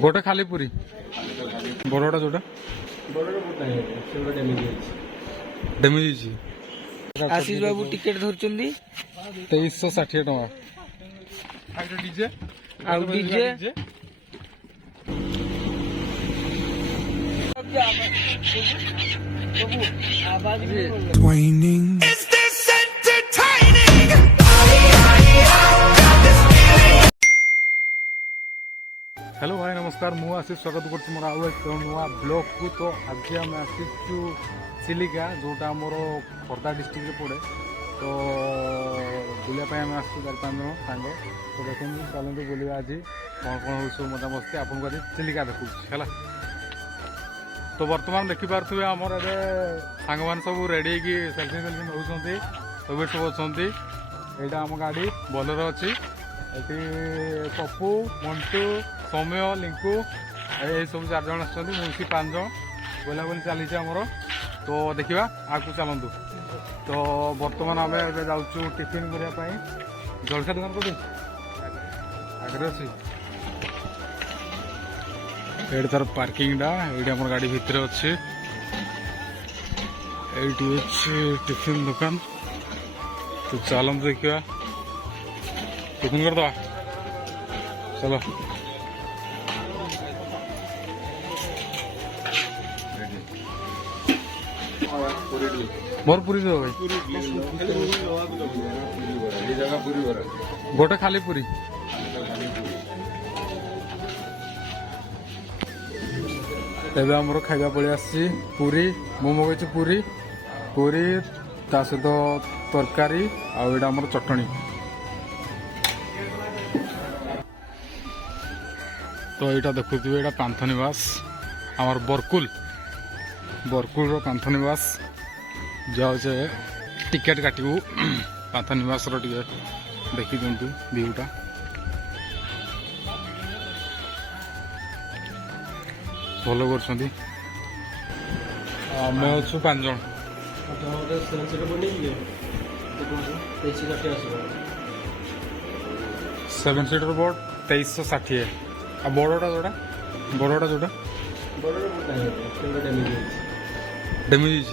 गोटे खाली पूरी बड़टा जोटा डेमेज आशीष बाबू टिकेट धरचंदी 2360 टका डीजे आउ डीजे हेलो भाई नमस्कार मु आशीष स्वागत कर मोर आउ एक नुआ ब्लॉग को। तो आज आम आसीचु चिलिका जोटा मोर खोर्धा डिस्ट्रिक्ट पड़े। तो बुलापाई आम आसू 4-5 जन सांग। तो देखते चलते बुला आज कौन कौन हो सब मजा मस्ती आपको आज चिलिका देखु है। तो बर्तमान देखिपे आमर ए सांग मैंने सब रेडी की सेल्फी सेल्फी नौ सब अच्छा। यहाँ आम गाड़ी बोलेरो अच्छी ये पप्पू मंटू सौम्य लिंकू ये सब 4 जन आसी 5 जन बुलाबुली चली आमर। तो देखा आगे चलतु। तो बर्तमान आम जाऊँ टिफिन करने जलखा दुकान कौटी आगे अच्छी ये तार पार्किंगटा ये आम गाड़ी भितर अच्छे ये टिफिन दुकान। तो चलते देखा टिफिन करदे चलो। मोर पूरी दो भाई गोटे खाली पूरी एवं आमर खाଇବା पड़े आसी पूरी मु मगैছি पूरी पूरी ता सहित तरकारी आउटा आमर चटनी। तो यहाँ देखुए यहाँ पांथनिवास आमर बरकुल बरकुल पांथ निवास जाऊे टिकेट काटू पांथ निवास देखी दिंतु व्यूटा। भल कर 5 जन 7 सीटर बोर्ड 2360 आ बड़टा जोटा डेमेज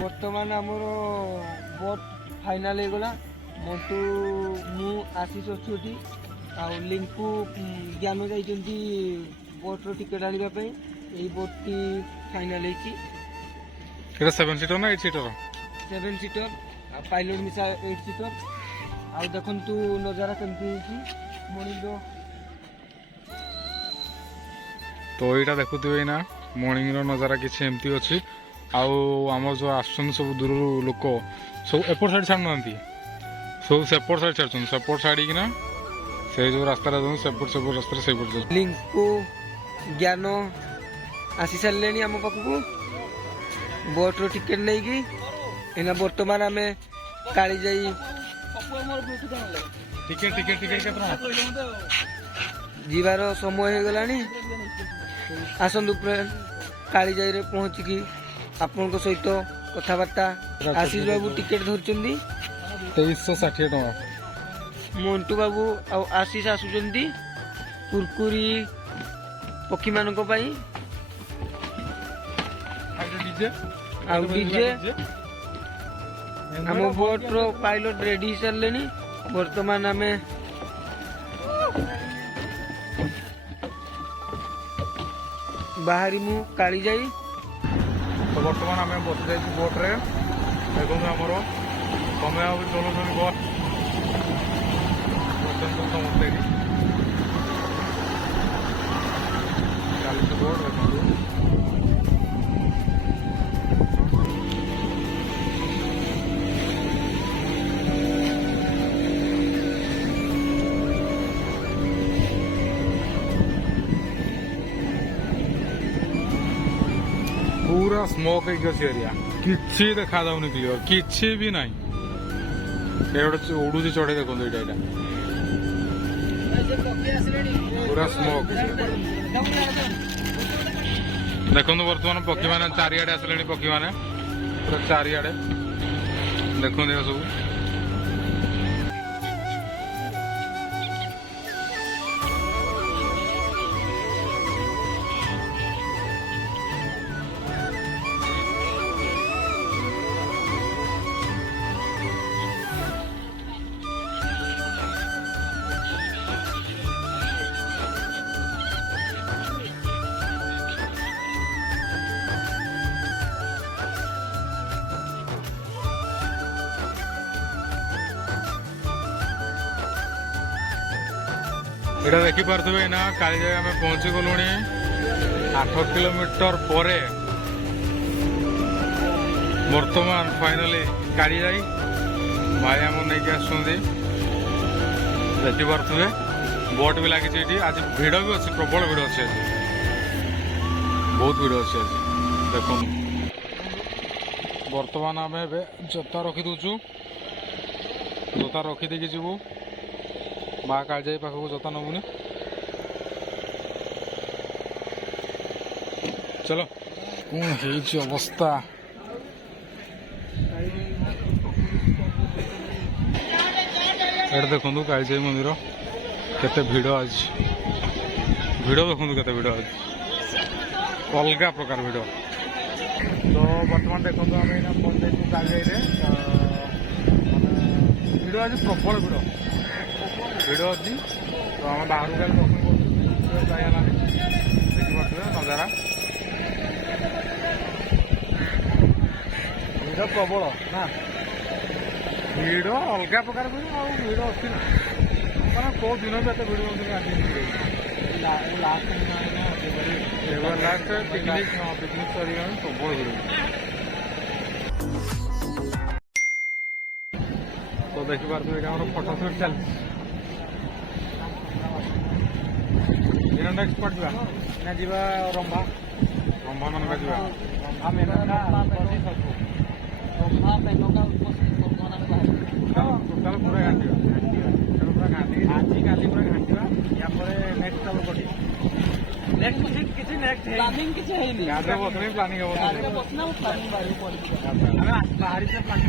बर्तमान आमर बोट फाइनाल हो गला। मंटू मु आशीष अच्छु लिंकू ज्ञान जाइंट बोट्र टिकेट आने यही बोट टी फाइनाल होती 7 सीटर ना 8 सीटर 7 सीटर पायलट मिसा 8 सीटर। आ देखु नजारा केमती मॉर्निंग। तो यहाँ देखुए ना मॉर्निंग नजारा किसी एमती अच्छी आम जो आसुन सब दूर लोक सब एपट साइड छाड़ू ना सब सेपट साइड छाड़ सेपट छाड़ीना से जो रास्ता सेपट रास्ता से लिंकू ज्ञान आसी सारे आम पाखक बोट्र टिकेट नहीं कि एना बर्तमान आम काली जाई टिकेट टिकेट टिकेट जीवार समय हो गला। आसतु काली जाई रे पहुँचिकी आपण सहित कथबार्ता। आशीष बाबू टिकेट धरचंदी 2360 टका मंटू बाबू आशीष आसुचंदी कुरकुरी पक्षी मानक पई आउ डीजे आम बोट्र पायलट रेडी सारे। बर्तमान आम बाहरी मु काली जाई। तो बर्तमान आम बस जा बोट्रे देखो आमर समय चलुन बस समस्ते चली बोट देखो पूरा स्मोक एरिया किसी देखा जाऊनि क्लियर किसी भी ना उड़ू चढ़े देखो यहाँ पूरा स्मोक देखो बर्तमान पक्षी मैंने चारिड़े आसे पक्षी मैंने पूरा चारिड़े ଦେଖନ୍ତୁ ଏ ସବୁ এটা ଦେଖିପାରୁଥିବେ ନା କାଳିଜାଇ ଆମେ ପହଞ୍ଚି ଗଲୁଣି 8 କିଲୋମିଟର ପରେ ବର୍ତ୍ତମାନ ଫାଇନାଲି କାଳିଜାଇ ଭାଇ ଆମର ନେଇକି ଆସୁଛନ୍ତି ଦେଖିପାରୁଥିବେ ବୋଟ୍ ବି ଲାଗିଛି ଏଠି ଆଜି ଭିଡ଼ ବି ଅଛି ପ୍ରବଳ ଭିଡ଼ ଅଛି ଆଜି ବହୁତ ଭିଡ଼ ଅଛି ଆଜି ଦେଖନ୍ତୁ ବର୍ତ୍ତମାନ ଆମେ ଏବେ ଜୋତା ରଖିଦେଉଛୁ ଜୋତା ରଖିଦେଇକି ଯିବୁ ମା କାଳିଜାଇ ପାଖକୁ ଜୋତା ନବୁନି ଚଲ କ'ଣ ହେଇଛି ଅବସ୍ଥା ଏଠି ଦେଖନ୍ତୁ କାଳିଜାଇ ମନ୍ଦିର କେତେ ଭିଡ଼ ଅଛି ଭିଡ଼ ଦେଖନ୍ତୁ କେତେ ଭିଡ଼ ଅଛି ଅଲଗା ପ୍ରକାର ଭିଡ଼ ତ ବର୍ତ୍ତମାନ ଦେଖନ୍ତୁ ଆମେ ଏଇନା ପହଞ୍ଚାଇଛୁ କାଳିଜାଇରେ ଭିଡ଼ ଅଛି ପ୍ରବଳ ଭିଡ଼ ଭିଡ଼ ଅଛି ତ ଆମେ ବାହାରକୁ କାଲି ଦର୍ଶନ କରୁଛୁ ଯାଇ ହେଲାନି ଦେଖିପାରୁଥିବେ ନଜାରା ଭିଡ଼ ପ୍ରବଳ ନା ଭିଡ଼ ଅଲଗା ପ୍ରକାର ଭିଡ଼ ଆଉ ଭିଡ଼ ଅଛି ନା ମାନେ କେଉଁ ଦିନ ବି ଏତେ ଭିଡ଼ ହେଉଛନ୍ତି ଆଜି ଲାଷ୍ଟ ପିକନିକ୍ ପିକନିକ୍ ସରିଗଲାଣି ପ୍ରବଳ ଭିଡ଼ ତ ଦେଖିପାରୁଥିବେ ଏଇଟା ଆମର ଫଟୋ ସୁଟ୍ ଚାଲିଛି ନେକ୍ସଟ ସ୍ପଟ ଯିବା ନା ଯିବା ରମ୍ଭା ରମ୍ଭା ମାନଙ୍କ ଯିବା ରମ୍ଭା ମେନକା ଟୋଟାଲ ପୁରା ଘାଣ୍ଟିବା ପୁରା ଘାଣ୍ଟି ଆଜି କାଲି ପୁରା ଘାଣ୍ଟିବା ୟାପରେ ନେକ୍ସଟ ଚାଲୁ କରି ନେକ୍ସଟ କିଛି ନେକ୍ସଟ ପ୍ଲାନିଂ କିଛି ହେଇନି ଗାଡ଼ିରେ ବସିଲେ ପ୍ଲାନିଂ ହବ ଆମେ ବାହାରିଛେ ପ୍ଲାନିଂ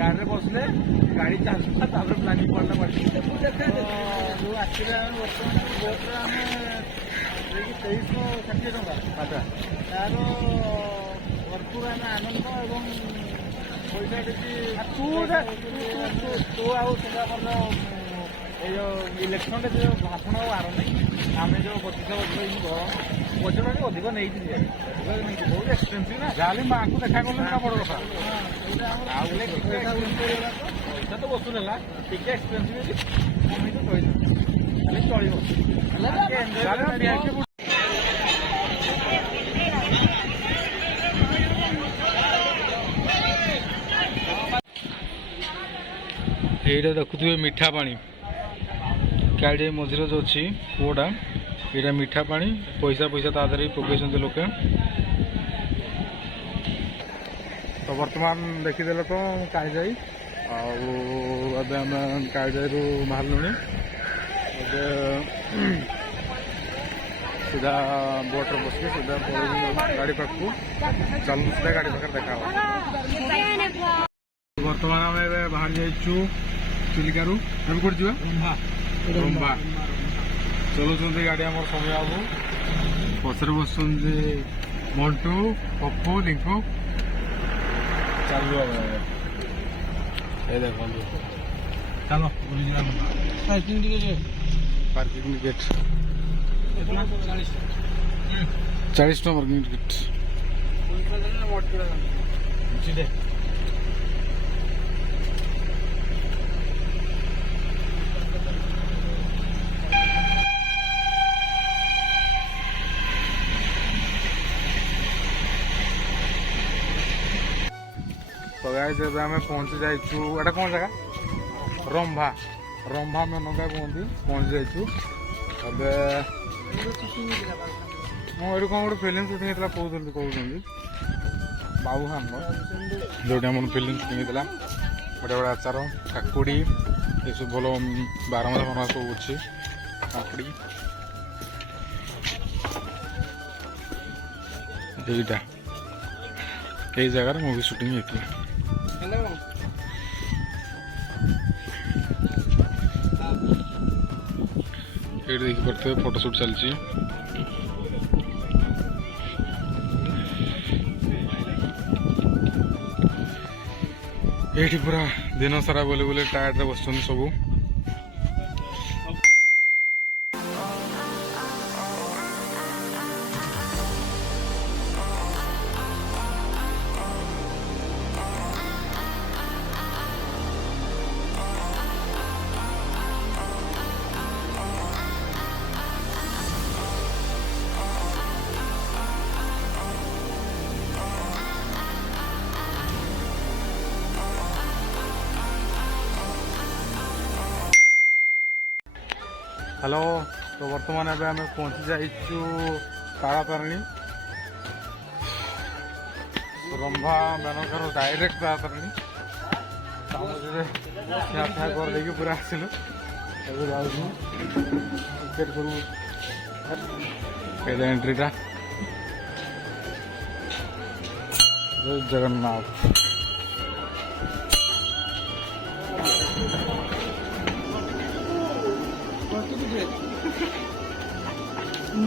ଗାଡ଼ିରେ ବସିଲେ ଗାଡ଼ି ଚାଲିବା ତାପରେ ପ୍ଲାନିଂ କଲା ପଡ଼ିବ ଯେଉଁ ଆସିଲେ ଆମେ ବର୍ତ୍ତମାନ ବୋଟ୍ରେ ଆମେ 2360 ଟଙ୍କା ଆଚ୍ଛା ତାର ଭରପୁର ଆମେ ଆନନ୍ଦ ଏବଂ ପଇସା କିଛି ତୁ ଆଉ ସେଟା ଭଲ ଏଇ ଯେଉଁ ଇଲେକ୍ସନରେ ଯେଉଁ ଭାଷଣ ଆଉ ଆର ନାହିଁ ଆମେ ଯେଉଁ 25 ବର୍ଷ ପଇସାଟା ଅଧିକ ନେଇଛି ବହୁତ ଏକ୍ସପେନ୍ସିଭ୍ ନା ଯାହାହେଲେ ମାଆଙ୍କୁ ଦେଖା କଲେ ସେଟା ବଡ଼ କଥା ଆଉ ପଇସା ତ ବସୁନ ହେଲା ଟିକେ ଏକ୍ସପେନ୍ସିଭ୍ ଅଛି ଆମେ ତ କହିଛୁ ଖାଲି ଚଳିବ এইটা দেখুଥିବେ ମିଠା ପାଣି କାଳିଜାଇ ମଝିରେ ଯେଉଁ ଅଛି କୂଅଟା ଏଇଟା ମିଠା ପାଣି ପଇସା ପଇସା ତା ଦେହରେ ପକାଇଛନ୍ତି ଲୋକେ ତ ବର୍ତ୍ତମାନ ଦେଖିଦେଲେ ତ କାଳିଜାଇ ଆଉ ଏବେ ଆମେ କାଳିଜାଇରୁ ବାହାରିଲୁଣି ଏବେ ସିଧା ବୋଟ୍ରେ ବସିକି ସିଧା ପଳେଇବୁ ଗାଡ଼ି ପାଖକୁ ଚାଲୁ ସିଧା ଗାଡ଼ି ପାଖରେ ଦେଖା ହେବ ବର୍ତ୍ତମାନ ଆମେ ଏବେ ବାହାରି ଯାଇଛୁ ଚିଲିକାରୁ ଏବେ କୋଉଠି ଯିବା ରମ୍ଭା ଚଲାଉଛନ୍ତି ଗାଡ଼ି ଆମର ସମୟ ବାବୁ ପଛରେ ବସୁଛନ୍ତି ମଣ୍ଟୁ ପପୁ ଲିଙ୍କୁ ଚାଲୁ ଏ ଦେଖନ୍ତୁ ଚାଲ ବୁଲିଯିବା ପାର୍କିଂ ଟିକେ ପାର୍କିଂ ଟିକେଟ୍ 40 ଟଙ୍କା ପାର୍କିଂ ଟିକେଟ୍ तो गाइस ଏବେ ଆମେ ପହଞ୍ଚି ଯାଇଛୁ ଏଟା କ'ଣ ଜାଗା ରମ୍ଭା ରମ୍ଭା ମେନକା କୁହନ୍ତି ପହଞ୍ଚି ଯାଇଛୁ ଏବେ ମୁଁ ଏଠି କ'ଣ ଗୋଟେ ଫିଲ୍ମ ସୁଟିଂ ହେଇଥିଲା କହୁଛନ୍ତି ବାବୁ ଖାନର ଯେଉଁଠି ଆମର ଫିଲ୍ମ ସୁଟିଂ ହେଇଥିଲା ଗୋଟେ ଗୋଟେ ଆଚାର କାକୁଡ଼ି ଏସବୁ ଭଲ ବାରମଜା ଫରମା ସବୁ ଅଛି କାକୁଡ଼ି ଏଇଟା ଏଇ ଜାଗାରେ ମୁଭି ସୁଟିଂ ହେଇଥିଲା ଏଇଠି ଦେଖିପାରୁଥିବେ ଫଟୋ ସୁଟ୍ ଚାଲିଛି। ଏଇଠି ପୁରା ଦିନ ସାରା ବୁଲି ବୁଲି ଟାୟାର୍ଡରେ ବସୁଛନ୍ତି ସବୁ। হ্যালো, তো বর্তমানে এবে আমি পৌঁছে যাইছু তারাতারিণী। রম্ভা মেনকার ডাইরেক্ট তারাতারিণী। মধ্যে খিয়া ফিয়া করে দেখি পুরা আসিলু। ଏବେ ଯାଉଛୁ ଟିକେଟ୍ କରିବୁ। ଏଇଟା ଏଣ୍ଟ୍ରିଟା। ଜୟ ଜଗନ୍ନାଥ।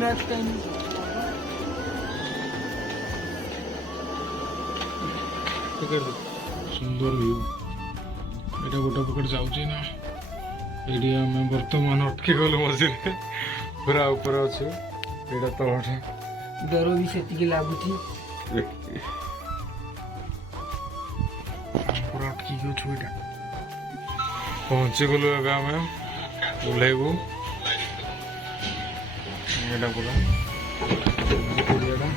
Next time. ସୁନ୍ଦର ଭିଉ। ଏଇଟା ଗୋଟେ ପକେଟ ଯାଉଛି ନା। ଏଇଠି ଆମେ ବର୍ତ୍ତମାନ ଅଟକି ଗଲୁ ମଝିରେ। ପୁରା ଉପରେ ଅଛୁ। ଏଇଟା ତଳଟା। ଡର ବି ସେତିକି ଲାଗୁଛି। ପୁରା ଅଟକି ଅଛୁ ଏଇଟା। ପହଞ୍ଚି ଗଲୁ ଏବେ ଆମେ ଓହ୍ଲେଇବୁ। ଏଇଟା ପୁରା ପଡ଼ିଆଟା।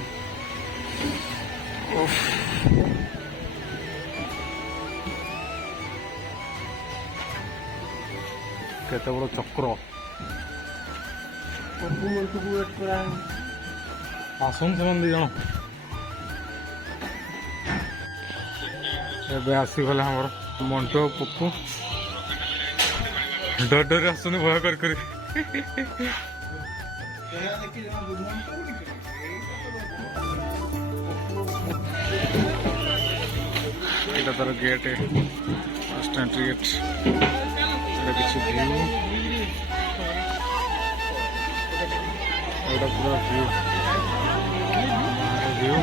କେତେ ବଡ଼ ଚକ୍ର। ଆସନ୍ତୁ ସେମାନେ ଦି ଜଣ। ଏବେ ଆସିଗଲେ ଆମର ମଣ୍ଟୁ ଆଉ ପପୁ। ଡର ଡରି ଆସୁଛନ୍ତି ଭୟ କରି କରି। ଏଇଟା ତାର ଗେଟ୍, ଫାଷ୍ଟ ଏଣ୍ଟ୍ରି ଗେଟ୍। ଏଇଟା କିଛି ଭିଉ। ଏଇଟା ପୁରା ଭିଉ। ଭିଉ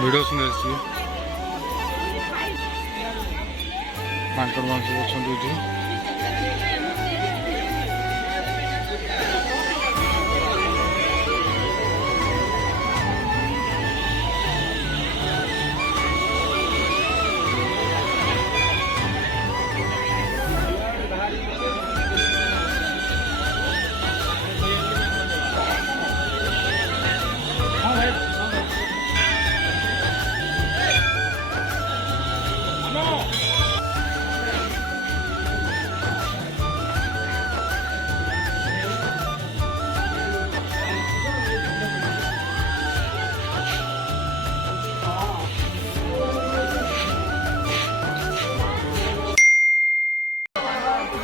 ଭିଡ଼ିଓ ସୁନ୍ଦର ଆସିଛି। ମାଙ୍କଡ଼ ମାନେ ସବୁ ଅଛନ୍ତି ଏଠି।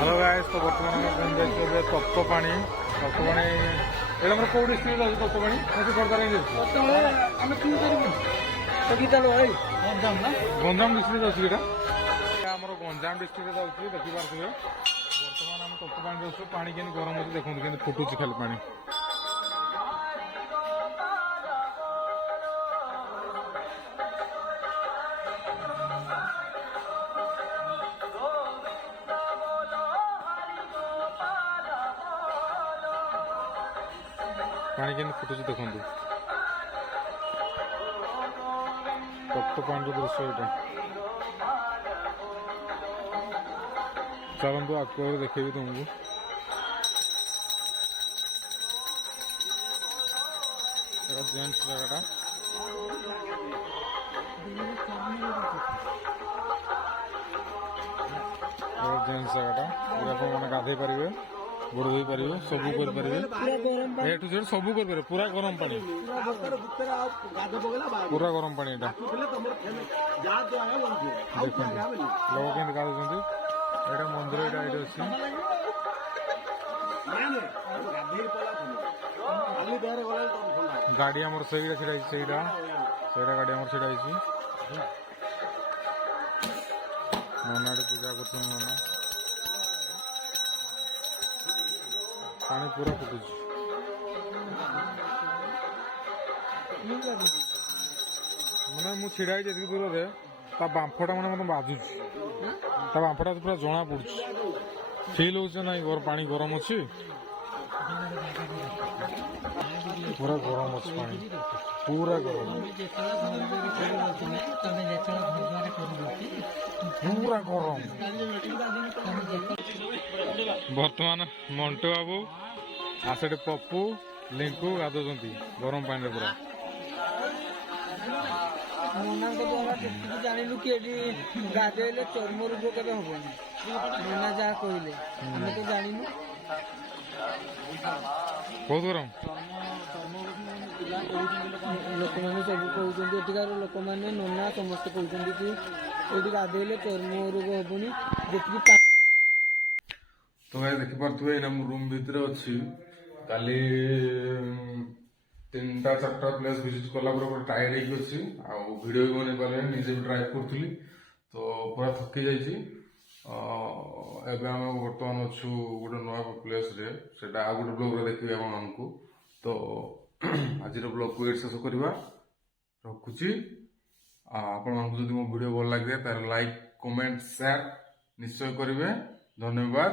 হ্যালো গাইস, তো বর্তমানে আমরা পৌঁছে যাচ্ছি ଏବେ ତପ୍ତପାଣି। ତପ୍ତପାଣି ଏଇଟା ଆମର କୋଉ ଡିଷ୍ଟ୍ରିକ୍ଟରେ ଯାଉଛି ତପ୍ତପାଣି? ନାকি ଖୋର୍ଦ୍ଧାରେ ଯାଉଛି? ଆମେ କିଣି ପାରିବୁ ଗଞ୍ଜାମ ନା? ଗଞ୍ଜାମ ଡିଷ୍ଟ୍ରିକ୍ଟରେ ଯାଉଛି ଏଇଟା। ଆମର ଗଞ୍ଜାମ ଡିଷ୍ଟ୍ରିକ୍ଟରେ ଯାଉଛି। ଦେଖିପାରୁଥିବେ ବର୍ତ୍ତମାନ ଆମେ ତପ୍ତପାଣିରେ ଅଛୁ। ପାଣି କେମିତି ଗରମ ହେଉଛି ଦେଖନ୍ତୁ, କେମିତି ଫୁଟୁଛି ଖାଲି ପାଣି। ପାଣି କେମିତି ଫୁଟୁଛି ଦେଖନ୍ତୁ। ତପ୍ତପାଣିର ଦୃଶ୍ୟ ଏଇଟା। ଚାଲନ୍ତୁ ଆଗକୁ ଦେଖେଇବି ତୁମକୁ। ଏଇଟା ଜେଣ୍ଟସ ଜାଗାଟା। ଜେଣ୍ଟସ ଜାଗାଟା। ଆପଣମାନେ ଗାଧେଇ ପାରିବେ, ଗୋଡ଼ ଧୋଇ ପାରିବେ, ସବୁ କରିପାରିବେ। ଏ ଟୁ ଜେଡ୍ ସବୁ କରିପାରିବେ। ପୁରା ଗରମ ପାଣି, ପୁରା ଗରମ ପାଣି ଏଇଟା। ଦେଖନ୍ତୁ ଲୋକ କେମିତି ଗାଧୁଛନ୍ତି। ଏଇଟା ମନ୍ଦିର, ଏଇଟା ଏଇଠି ଅଛି। ଗାଡ଼ି ଆମର ସେଇଟା ଛିଡ଼ା ହେଇଛି ସେଇଟା ଗାଡ଼ି ଆମର ଛିଡ଼ା ହେଇଛି। ନନାଟି ପୂଜା କରୁଛନ୍ତି ନନା। ପାଣି ପୁରା ଫୁଟୁଛି। ମାନେ ମୁଁ ଛିଡ଼ା ହେଇଛି ଏତିକି ଦୂରରେ ତା ବାମ୍ଫଟା ମାନେ ମତେ ବାଜୁଛି। ତା ବାମ୍ଫଟା ପୁରା ଜଣା ପଡୁଛି। ଫିଲ୍ ହଉଛି ନାଇଁ ପାଣି ଗରମ ଅଛି। ପୁରା ଗରମ ଅଛି ପାଣି ପୁରା ଗରମ ପୁରା ଗରମ। ବର୍ତ୍ତମାନ ମଣ୍ଟୁ ବାବୁ ଆଉ ସେଠି ପପୁ ଲିଙ୍କୁ ଗାଧଉଛନ୍ତି ଗରମ ପାଣିରେ ପୁରା। ନନାଙ୍କ ଦ୍ୱାରା ଯେତିକି ଜାଣିଲୁ କି ଏଠି ଗାଧେଇଲେ ଚର୍ମ ରୋଗ କେବେ ହବନି। ନନା ଯାହା କହିଲେ ଆମେ ତ ଜାଣିନୁ। ବହୁତ ଗରମ। ଲୋକମାନେ ସବୁ କହୁଛନ୍ତି, ଏଠିକାର ଲୋକମାନେ ନନା ସମସ୍ତେ କହୁଛନ୍ତି କି ଏଠି ଗାଧେଇଲେ ଚର୍ମ ରୋଗ ହବନି। ଯେତିକି ତ ଭାଇ ଦେଖିପାରୁଥିବେ ଏଇନା ମୁଁ ରୁମ୍ ଭିତରେ ଅଛି। କାଲି 3ଟା 4ଟା ପ୍ଲେସ୍ ଭିଜିଟ୍ କଲା ପରେ ଗୋଟେ ଟାୟାର୍ଡ ହେଇକି ଅଛି। ଆଉ ଭିଡ଼ିଓ ବି ବନେଇ ପାରିଲେନି, ନିଜେ ବି ଡ୍ରାଇଭ୍ କରୁଥିଲି ତ ପୁରା ଥକି ଯାଇଛି। ଏବେ ଆମେ ବର୍ତ୍ତମାନ ଅଛୁ ଗୋଟେ ନୂଆ ପ୍ଲେସ୍ରେ, ସେଇଟା ଆଉ ଗୋଟେ ବ୍ଲଗ୍ରେ ଦେଖିବି ଆପଣମାନଙ୍କୁ। ତ ଆଜିର ବ୍ଲଗ୍କୁ ଏଇଠି ଶେଷ କରିବା। ରଖୁଛି। ଆପଣମାନଙ୍କୁ ଯଦି ମୋ ଭିଡ଼ିଓ ଭଲ ଲାଗେ ତାହେଲେ ଲାଇକ୍ କମେଣ୍ଟ ସେୟାର ନିଶ୍ଚୟ କରିବେ। ଧନ୍ୟବାଦ।